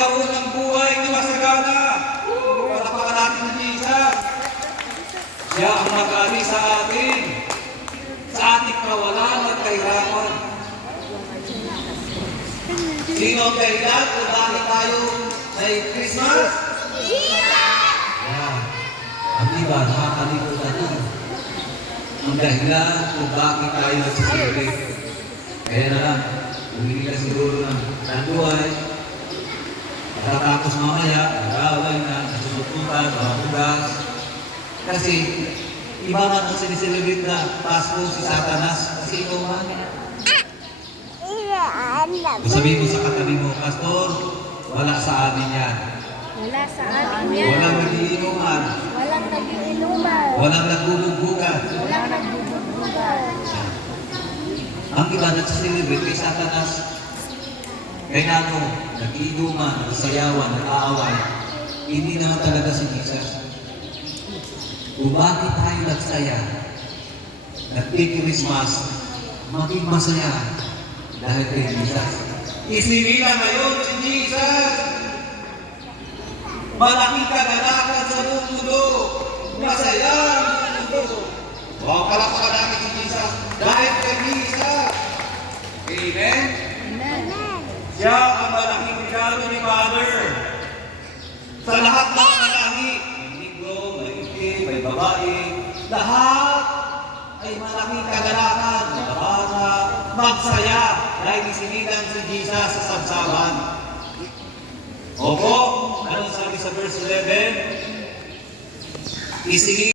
magkaroon ng buhay na masagana. Palapakan natin ng Jesus. Siya ang mag-ari sa atin, sa ating kawalan at kahirapan. Sino ang dahilan kung bakit tayo sa Christmas? Yeah. Ang iba, nakakalimutan na. Ang dahilan kung bakit tayo nagsisipit. Kaya na lang, bumili ka siguro ng buhay. Matatapos mamaya, nag-aaway na, nasusukutan, makapugas. Kasi, iba nga ang siniselebrate na Pasko si Satanas. Kasi ikaw man. Sabihin mo sa katabi mo, Pastor, wala sa amin yan. Wala sa amin yan. Walang nagiinuman. Walang nagiinuman. Walang nagbubugbugan. Walang nagbubugbugan. Ang iba nagsiselebrate kay Satanas. Kaya ano, nag-iinuman, nagsayawan, nag-aaway. Hindi naman talaga si Jesus. Kung bakit tayo nagsaya, nag-Christmas, maging masaya dahil kay Jesus. Isinila ngayon si Jesus. Malaking kaganapan sa mundo. Masaya ang mundo. Huwag palakpakan natin si Jesus dahil kay Jesus. Amen? Amen. Siya ang malaking regalo ni Father. Sa lahat ng malahi, may negro, may itim, may babae, lahat ay malaking kaganapan. Mga bata, magsaya dahil isinilang si Jesus sa sabsaban. Opo, anong sabi sa verse 11? Isinilang